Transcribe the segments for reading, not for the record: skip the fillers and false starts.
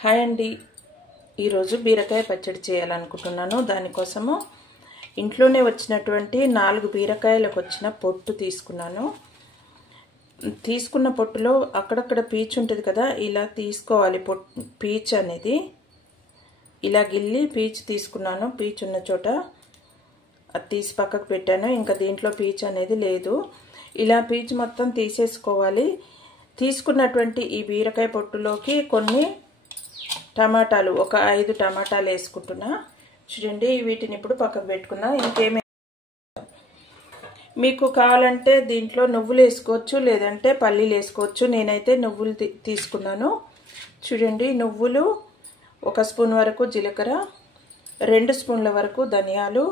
Hi అండి, ఈరోజు బీరకాయ పచ్చడి చేయాలనుకుంటున్నాను. దానికోసము ఇంట్లోనే వచ్చినటువంటి 4 బీరకాయలకు వచ్చిన పొట్టు తీసుకున్నాను. తీసుకున్న పొట్టులో అక్కడక్కడ పీచు ఉంటుంది కదా, ఇలా తీసుకోవాలి. పీచు అనేది ఇలా గిల్లి పీచు తీసుకున్నాను. పీచు ఉన్న చోట అది తీసి పక్కకు పెట్టాను. ఇంకా దీంట్లో పీచు అనేది లేదు. ఇలా పీచు మొత్తం తీసేసుకోవాలి. తీసుకున్నటువంటి ఈ బీరకాయ పొట్టులోకి కొన్ని టమాటాలు, ఒక 5 టమాటాలు వేసుకుంటున్నా. చూడండి, వీటిని ఇప్పుడు పక్కకు పెట్టుకున్నా. ఇంకేమి మీకు కావాలంటే దీంట్లో నువ్వులు వేసుకోవచ్చు, లేదంటే పల్లీలు వేసుకోవచ్చు. నేనైతే నువ్వులు తీసుకున్నాను. చూడండి, నువ్వులు 1 స్పూన్ వరకు జీలకర్ర, 2 స్పూన్ల వరకు ధనియాలు,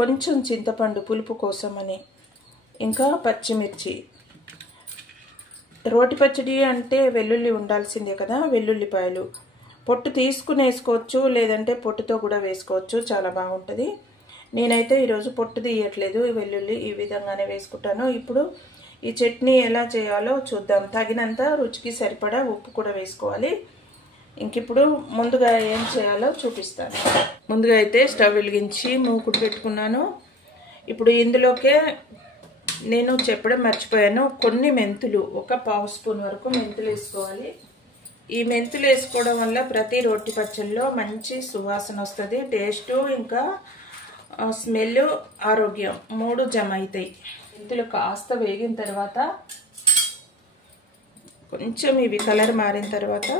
కొంచెం చింతపండు పులుపు కోసమని, ఇంకా పచ్చిమిర్చి. రోటి పచ్చడి అంటే వెల్లుల్లి ఉండాల్సిందే కదా, వెల్లుల్లిపాయలు పొట్టు తీసుకుని వేసుకోవచ్చు, లేదంటే పొట్టుతో కూడా వేసుకోవచ్చు. చాలా బాగుంటుంది. నేనైతే ఈరోజు పొట్టు తీయట్లేదు, వెల్లుల్లి ఈ విధంగానే వేసుకుంటాను. ఇప్పుడు ఈ చట్నీ ఎలా చేయాలో చూద్దాం. తగినంత రుచికి సరిపడా ఉప్పు కూడా వేసుకోవాలి. ఇంక ఇప్పుడు ముందుగా ఏం చేయాలో చూపిస్తాను. ముందుగా అయితే స్టవ్ వెలిగించి మూకుడు పెట్టుకున్నాను. ఇప్పుడు ఇందులోకే నేను చెప్పడం మర్చిపోయాను, కొన్ని మెంతులు, ఒక 1/2 స్పూన్ వరకు మెంతులు వేసుకోవాలి. ఈ మెంతులు వేసుకోవడం వల్ల ప్రతి రొట్టి పచ్చళ్ళలో మంచి సువాసన వస్తుంది. టేస్ట్ ఇంకా స్మెల్, ఆరోగ్యం 3 జమ అవుతాయి. మెంతులు కాస్త వేగిన తర్వాత, కొంచెం ఇవి కలర్ మారిన తర్వాత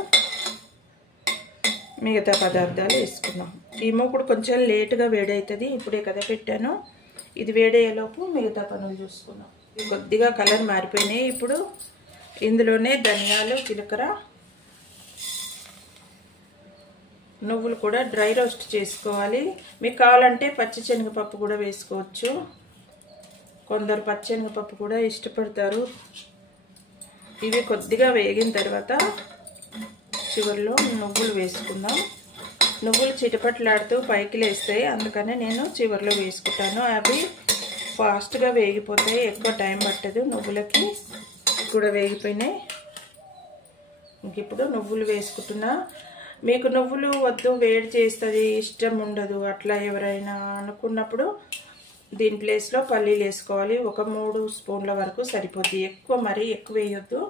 మిగతా పదార్థాలు వేసుకున్నాం. ఈ మూకుడు కొంచెం లేటుగా వేడవుతుంది, ఇప్పుడే కదా పెట్టాను. ఇది వేడయ్యేలోపు మిగతా పనులు చూసుకున్నాం. కొద్దిగా కలర్ మారిపోయినాయి. ఇప్పుడు ఇందులోనే ధనియాలు, జీలకర్ర, నువ్వులు కూడా డ్రై రోస్ట్ చేసుకోవాలి. మీకు కావాలంటే పచ్చి శనగపప్పు కూడా వేసుకోవచ్చు. కొందరు పచ్చి శనగపప్పు కూడా ఇష్టపడతారు. ఇవి కొద్దిగా వేగిన తర్వాత చివరిలో నువ్వులు వేసుకుందాం. నువ్వులు చిటపట్లాడుతూ పైకి లేస్తాయి, అందుకనే నేను చివరిలో వేసుకుంటాను. అవి ఫాస్ట్గా వేగిపోతాయి, ఎక్కువ టైం పట్టదు. నువ్వులకి కూడా వేగిపోయినాయి. ఇంక ఇప్పుడు నువ్వులు వేసుకుంటున్నా. మీకు నువ్వులు వద్దు, వేడి చేస్తుంది, ఇష్టం ఉండదు, అట్లా ఎవరైనా అనుకున్నప్పుడు దీని ప్లేస్లో పల్లీలు వేసుకోవాలి. ఒక 3 స్పూన్ల వరకు సరిపోద్ది. మరీ ఎక్కువ వేయొద్దు.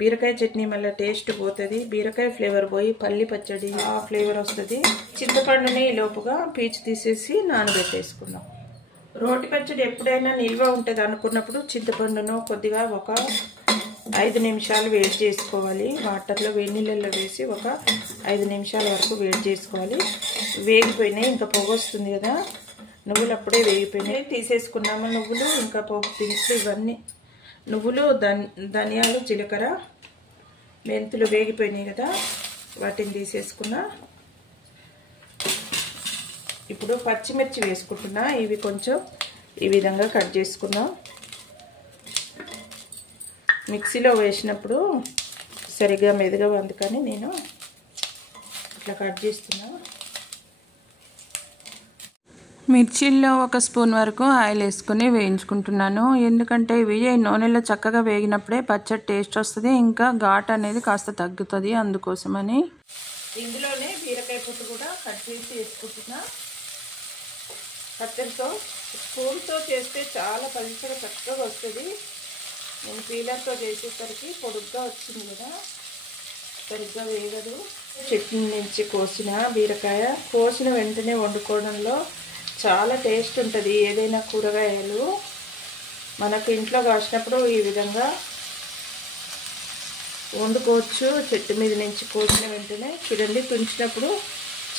బీరకాయ చట్నీ మళ్ళీ టేస్ట్ పోతుంది. బీరకాయ ఫ్లేవర్ పోయి పల్లి పచ్చడి ఆ ఫ్లేవర్ వస్తుంది. చింతపండుని లోపుగా పీచు తీసేసి నానబెట్టేసుకున్నాం. రోటి పచ్చడి ఎప్పుడైనా నిల్వ ఉంటుంది అనుకున్నప్పుడు చింతపండును కొద్దిగా ఒక 5 నిమిషాలు వేడి చేసుకోవాలి. వాటర్లో వేడి నీళ్ళల్లో వేసి ఒక 5 నిమిషాల వరకు వేడి చేసుకోవాలి. వేగిపోయినాయి, ఇంకా పొగ వస్తుంది కదా, నువ్వులు అప్పుడే వేగిపోయినాయి. తీసేసుకున్నాము నువ్వులు, ఇంకా పోపు దినుసులు ఇవన్నీ. నువ్వులు, ధనియాలు, జీలకర్ర, మెంతులు వేగిపోయినాయి కదా, వాటిని తీసేసుకున్నా. ఇప్పుడు పచ్చిమిర్చి వేసుకుంటున్నా. ఇవి కొంచెం ఈ విధంగా కట్ చేసుకున్నాం. మిక్సీలో వేసినప్పుడు సరిగ్గా మెదగవు, అందుకని నేను ఇట్లా కట్ చేస్తున్నా. మిర్చిల్లో 1 స్పూన్ వరకు ఆయిల్ వేసుకొని వేయించుకుంటున్నాను. ఎందుకంటే ఇవి నూనెలో చక్కగా వేగినప్పుడే పచ్చడి టేస్ట్ వస్తుంది, ఇంకా ఘాట్ అనేది కాస్త తగ్గుతుంది, అందుకోసమని. ఇందులోనే బీరకాయ పొట్టు కూడా కట్ చేసి వేసుకుంటున్నా. కత్తెరతో, స్పూన్తో చేస్తే చాలా పలుచగా చక్కగా వస్తుంది. నేను పీలర్తో చేసేసరికి పొడుగ్గా వచ్చింది కదా, సరిగ్గా వేగదు. చట్నీ నుంచి కోసిన బీరకాయ కోసిన వెంటనే వండుకోవడంలో చాలా టేస్ట్ ఉంటుంది. ఏదైనా కూరగాయలు మనకు ఇంట్లో కాసినప్పుడు ఈ విధంగా వండుకోవచ్చు. చెట్టు మీద నుంచి కోసిన వెంటనే చూడండి, తుంచినప్పుడు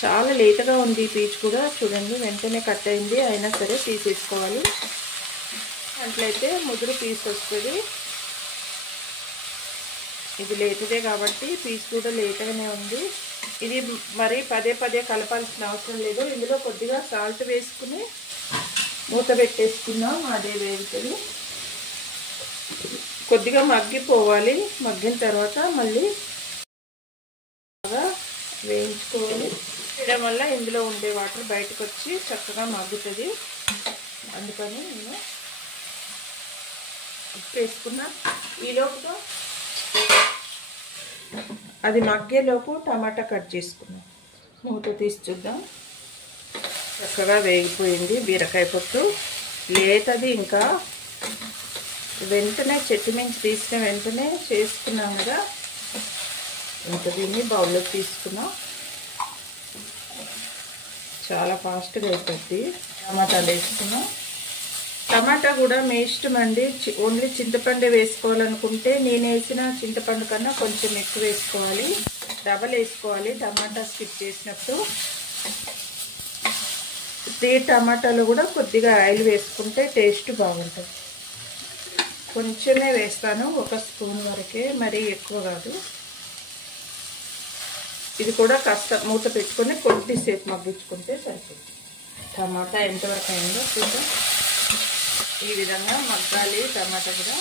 చాలా లేతగా ఉంది. పీచు కూడా చూడండి వెంటనే కట్ అయింది, అయినా సరే తీసేసుకోవాలి. అట్లయితే ముదురు పీస్ వస్తుంది. ఇది లేతదే కాబట్టి పీస్ కూడా లేతగానే ఉంది. ఇది మరి పదే కలపాల్సిన అవసరం లేదు. ఇందులో కొద్దిగా సాల్ట్ వేసుకుని మూత పెట్టేసుకున్నాం, అదే వేగుతుంది. కొద్దిగా మగ్గిపోవాలి. మగ్గిన తర్వాత మళ్ళీ బాగా వేయించుకోవాలి. వేయడం వల్ల ఇందులో ఉండే వాటర్ బయటకు వచ్చి చక్కగా మగ్గుతుంది. అందుకని నేను ఉప్పు వేసుకున్నా. ఈలోపుగా అది మగ్గేలోపు టమాటా కట్ చేసుకున్నాం. మూత తీసి చూద్దాం. చక్కగా వేగిపోయింది బీరకాయ పొట్టు. లేతది ఇంకా వెంటనే చెట్టు నుంచి తీసిన వెంటనే చేసుకున్నాం కదా. ఇంకా దీన్ని బౌల్లోకి తీసుకున్నాం. చాలా ఫాస్ట్గా అయిపోద్ది. టమాటాలు వేసుకున్నాం. టమాటా కూడా మీ ఇష్టం అండి. ఓన్లీ చింతపండు వేసుకోవాలనుకుంటే నేను వేసిన చింతపండు కన్నా కొంచెం ఎక్కువ వేసుకోవాలి, డబల్ వేసుకోవాలి టమాటా స్కిప్ చేసినప్పుడు. ఈ టమాటాలు కూడా కొద్దిగా ఆయిల్ వేసుకుంటే టేస్ట్ బాగుంటుంది. కొంచెమే వేస్తాను, 1 స్పూన్ వరకే, మరీ ఎక్కువ కాదు. ఇది కూడా కాస్త మూత పెట్టుకొని కొద్దిసేపు మగ్గించుకుంటే సరిపోతుంది. టమాటా ఎంతవరకు అయిందో చూద్దాం. ఈ విధంగా మగ్గాలి టమాటా కూడా.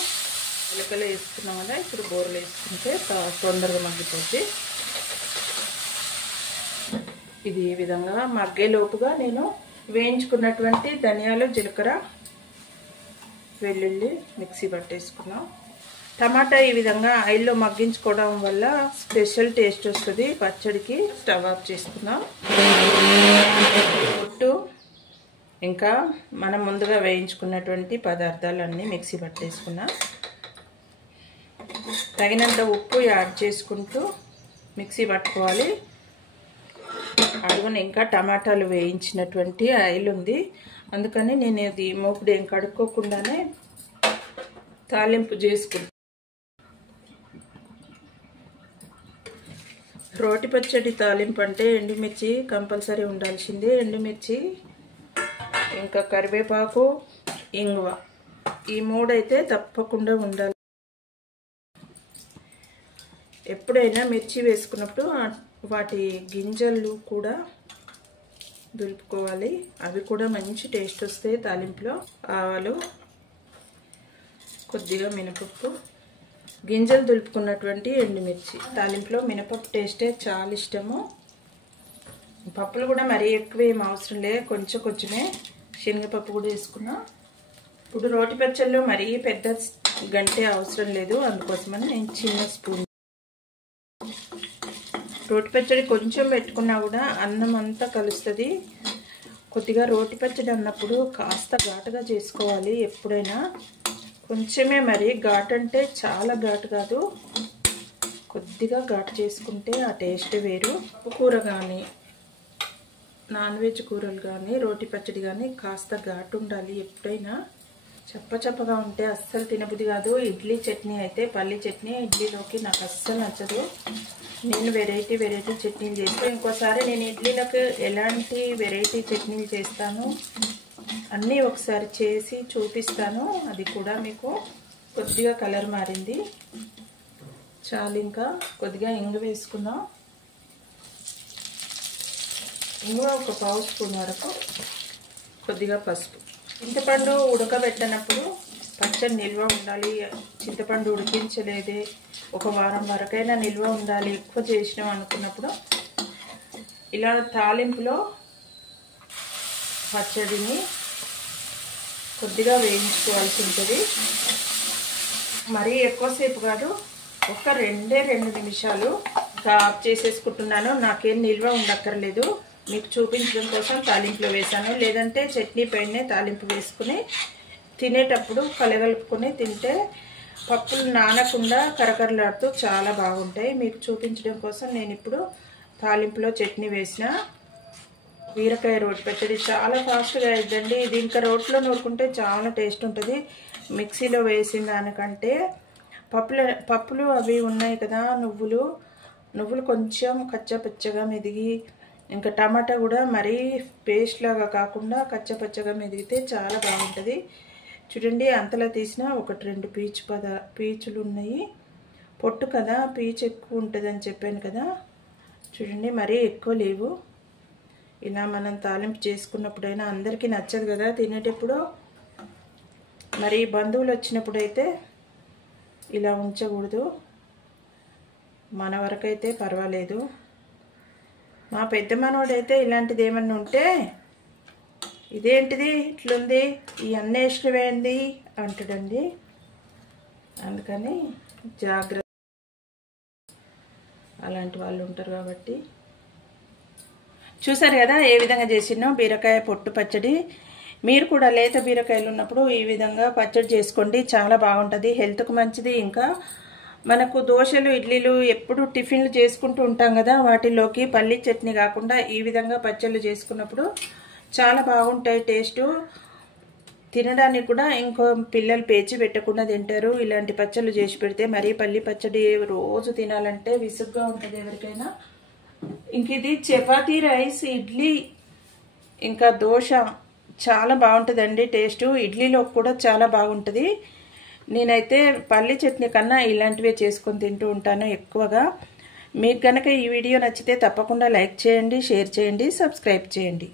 ఉలకలు వేసుకున్నాం కదా, ఇప్పుడు బోర్లు వేసుకుంటే తొందరగా మగ్గిపోద్ది. ఇది ఈ విధంగా మగ్గేలోపుగా నేను వేయించుకున్నటువంటి ధనియాలు, జీలకర్ర, వెల్లుల్లి మిక్సీ పట్టేసుకున్నాం. టమాటా ఈ విధంగా ఆయిల్లో మగ్గించుకోవడం వల్ల స్పెషల్ టేస్ట్ వస్తుంది పచ్చడికి. స్టవ్ ఆఫ్ చేసుకున్నాం. పొట్టు ఇంకా మనం ముందుగా వేయించుకున్నటువంటి పదార్థాలన్నీ మిక్సీ పట్టేసుకున్నాం. తగినంత ఉప్పు యాడ్ చేసుకుంటూ మిక్సీ పట్టుకోవాలి. అడుగున ఇంకా టమాటాలు వేయించినటువంటి ఆయిల్ ఉంది, అందుకని నేను ఇది మూకుడు ఏం కడుక్కోకుండానే తాలింపు చేసుకుంటాను. రోటి పచ్చడి తాలింపు అంటే ఎండుమిర్చి కంపల్సరీ ఉండాల్సిందే. ఎండుమిర్చి ఇంకా కరివేపాకు, ఇంగువ, ఈ 3 అయితే తప్పకుండా ఉండాలి. ఎప్పుడైనా మిర్చి వేసుకున్నప్పుడు వాటి గింజలు కూడా దులుపుకోవాలి. అవి కూడా మంచి టేస్ట్ వస్తాయి తాలింపులో. ఆవాలు, కొద్దిగా మినపప్పు, గింజలు దులుపుకున్నటువంటి ఎండుమిర్చి. తాలింపులో మినపప్పు టేస్టే చాలా ఇష్టము. పప్పులు కూడా మరీ ఎక్కువ ఏం అవసరం లేదు, కొంచెమే. శనగపప్పు కూడా వేసుకున్నా. ఇప్పుడు రోటి పచ్చళ్ళు మరీ పెద్ద గంటే అవసరం లేదు, అందుకోసమని నేను చిన్న స్పూన్. రోటి పచ్చడి కొంచెం పెట్టుకున్నా కూడా అన్నం అంతా కలుస్తుంది. కొద్దిగా రోటి పచ్చడి అన్నప్పుడు కాస్త ఘాటుగా చేసుకోవాలి ఎప్పుడైనా. కొంచెమే, మరి ఘాటు అంటే చాలా ఘాటు కాదు, కొద్దిగా ఘాటు చేసుకుంటే ఆ టేస్ట్ వేరు. కూర కానీ, నాన్ వెజ్ కూరలు కానీ, రోటి పచ్చడి కానీ కాస్త ఘాటు ఉండాలి ఎప్పుడైనా. చప్పగా ఉంటే అస్సలు తినబుద్ధి కాదు. ఇడ్లీ చట్నీ అయితే, పల్లి చట్నీ ఇడ్లీలోకి నాకు అస్సలు నచ్చదు. నేను వెరైటీ చట్నీలు చేస్తాను. ఇంకోసారి నేను ఇడ్లీలకు ఎలాంటి వెరైటీ చట్నీలు చేస్తాను అన్నీ ఒకసారి చేసి చూపిస్తాను. అది కూడా మీకు. కొద్దిగా కలర్ మారింది చాలు. ఇంకా కొద్దిగా ఇంగు వేసుకుందాం. ఇంగువ 1 పావు స్పూన్ వరకు. కొద్దిగా పసుపు. చింతపండు ఉడకబెట్టినప్పుడు పచ్చడి నిల్వ ఉండాలి. చింతపండు ఉడికించలేదే, 1 వారం వరకైనా నిల్వ ఉండాలి. ఎక్కువ చేసినాం అనుకున్నప్పుడు ఇలా తాలింపులో పచ్చడిని కొద్దిగా వేయించుకోవాల్సి ఉంటుంది. మరీ ఎక్కువసేపు కాదు, ఒక 2 నిమిషాలు. ఆఫ్ చేసేసుకుంటున్నాను. నాకేం నిల్వ ఉండక్కర్లేదు, మీకు చూపించడం కోసం తాలింపులో వేసాను. లేదంటే చట్నీ పైనే తాలింపు వేసుకుని తినేటప్పుడు కలగలుపుకొని తింటే పప్పులు నానకుండా కరకరలాడుతూ చాలా బాగుంటాయి. మీకు చూపించడం కోసం నేను ఇప్పుడు తాలింపులో చట్నీ వేసిన. బీరకాయ రోటి పచ్చడి చాలా ఫాస్ట్గా అయిద్దండి. ఇది ఇంకా రోట్లో నూరుకుంటే చాలా టేస్ట్ ఉంటుంది మిక్సీలో వేసిన దానికంటే. పప్పులు అవి ఉన్నాయి కదా, నువ్వులు కొంచెం కచ్చపచ్చగా మెదిగి, ఇంకా టమాటా కూడా మరీ పేస్ట్ లాగా కాకుండా కచ్చపచ్చగా మెదిగితే చాలా బాగుంటుంది. చూడండి, అంతలా తీసిన 1-2 పీచులు ఉన్నాయి. పొట్టు కదా, పీచు ఎక్కువ ఉంటుందని చెప్పాను కదా. చూడండి, మరీ ఎక్కువ లేవు. ఇలా మనం తాలింపు చేసుకున్నప్పుడైనా అందరికీ నచ్చదు కదా తినేటప్పుడు. మరి బంధువులు వచ్చినప్పుడు అయితే ఇలా ఉంచకూడదు. మన వరకైతే పర్వాలేదు. మా పెద్ద మనోడైతే ఇలాంటిది ఏమన్నా ఉంటే, ఇదేంటిది ఇట్లుంది, ఈ అన్నేసినవేంది అంటాడండి. అందుకని జాగ్రత్త. అలాంటి వాళ్ళు ఉంటారు కాబట్టి. చూసారు కదా ఏ విధంగా చేసినో బీరకాయ పొట్టు పచ్చడి. మీరు కూడా లేత బీరకాయలు ఉన్నప్పుడు ఈ విధంగా పచ్చడి చేసుకోండి, చాలా బాగుంటుంది, హెల్త్కు మంచిది. ఇంకా మనకు దోశలు ఇడ్లీలు ఎప్పుడు టిఫిన్లు చేసుకుంటూ ఉంటాం కదా, వాటిలోకి పల్లి చట్నీ కాకుండా ఈ విధంగా పచ్చళ్ళు చేసుకున్నప్పుడు చాలా బాగుంటాయి టేస్టు. తినడానికి కూడా ఇంకో పిల్లలు పేచి పెట్టకుండా తింటారు ఇలాంటి పచ్చళ్ళు చేసి పెడితే. మరీ పల్లి పచ్చడి రోజు తినాలంటే విసుగ్గా ఉంటుంది ఎవరికైనా. ఇంక ఇది చపాతీ, రైస్, ఇడ్లీ ఇంకా దోశ చాలా బాగుంటుందండి టేస్టు. ఇడ్లీలో కూడా చాలా బాగుంటుంది. నేనైతే పల్లి చట్నీ కన్నా ఇలాంటివే చేసుకొని తింటూ ఉంటాను ఎక్కువగా. మీకు కనుక ఈ వీడియో నచ్చితే తప్పకుండా లైక్ చేయండి, షేర్ చేయండి, సబ్స్క్రైబ్ చేయండి.